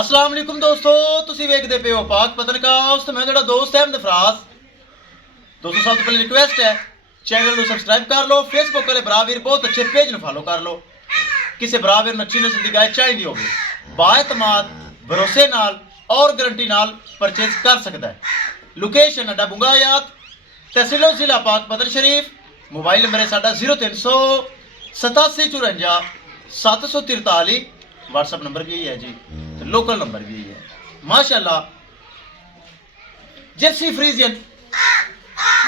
अस्सलाम वालेकुम दोस्तों, तुसी वेखदे पे हो पाक पतनकास्ट। मैं तेरा दोस्त अहमद फराज। दोस्तों सब तो पहले रिक्वेस्ट है, चैनल को सब्सक्राइब कर लो। फेसबुक वाले बरावीर बहुत अच्छे पेज में फॉलो कर लो। किसी बरावीर में अच्छी नस्ल की गाय चाहिए होगी, बाएतमाद भरोसे नाल और गारंटी नाल परचेज कर सकता है। लोकेशन अड्डा बुंगायात, तहसीलो जिला पाक पतन शरीफ। मोबाइल नंबर है साडा 0300 87 54 743। व्हाट्सअप नंबर भी यही है जी, तो लोकल नंबर भी यही है। माशाल्लाह जर्सी फ्रीजियन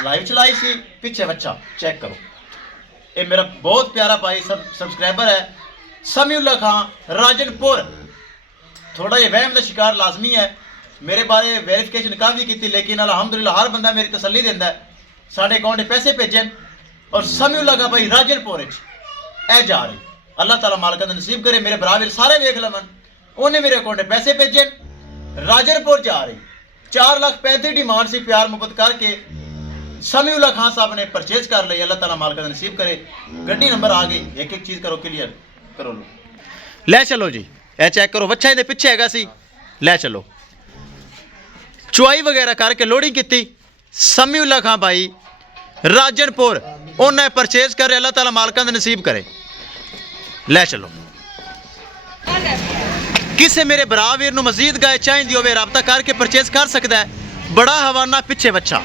लाइव चलाई सी, पीछे बच्चा चेक करो। ये मेरा बहुत प्यारा भाई सब्सक्राइबर है समीउल्लाह खान राजनपुर। थोड़ा ये वहम का शिकार लाजमी है। मेरे बारे वेरिफिकेशन काफ़ी की थी, लेकिन अल्हम्दुलिल्लाह हर बंदा मेरी तसल्ली देता है। साढ़े अकाउंट पैसे भेजन और समीउल्लाह का भाई राजनपुर ए जा रही। अल्लाह ताला मालिक नसीब करे मेरे बराबर सारे वेख लवन। उन्हें मेरे अकाउंट पैसे भेजे, राजनपुर जा रही। 4,35,000 डिमांड से प्यार मोहब्बत करके समीउल्लाह खान साहब ने परचेज कर ली। अल्लाह ताला मालिक नसीब करे। गड्डी नंबर आ गई, एक एक चीज़ करो क्लियर करो। लो ले चलो जी, ए चेक करो। बच्चा ये पिछे हैगा सी, ले चलो। चुआई वगैरह करके लोड़ी की समीउल्लाह खान भाई राजनपुर उन्हें परचेज करे। अल्लाह ताला मालिक नसीब करे। ले चलो। किसे मेरे बरावीर मजीद गाय चाहिए होवे रबता करके परचेज कर सकता है। बड़ा हवाना पिछे बच्चा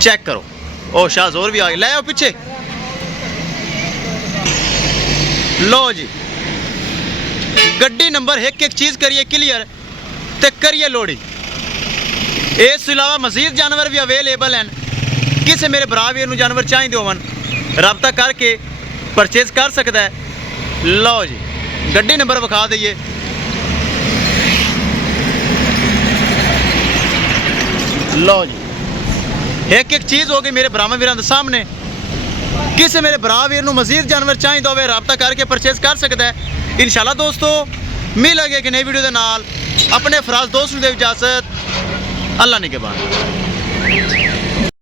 चेक करो। ओ शाह जोर भी आ गया, ले आओ पीछे। लो जी, गड्डी नंबर एक एक चीज़ करिए क्लियर ते करिए लोड़ी। इस अलावा मजीद जानवर भी अवेलेबल हैं। किसे मेरे बरावीर जानवर चाहिए होवन रबता करके परचेज कर सकता है। लो जी, गड्डी नंबर विखा दईए। लो जी, एक एक चीज़ होगी मेरे ब्राह्मण वीरां दे सामने। किसी मेरे बरावीर मजीद जानवर चाहिए होवे रबता करके परचेज कर सकता है। इंशाल्लाह दोस्तों मिलेंगे कि नई वीडियो के नाल। अपने फराज दोस्त को दे इजाजत। अल्लाह ने के बाद।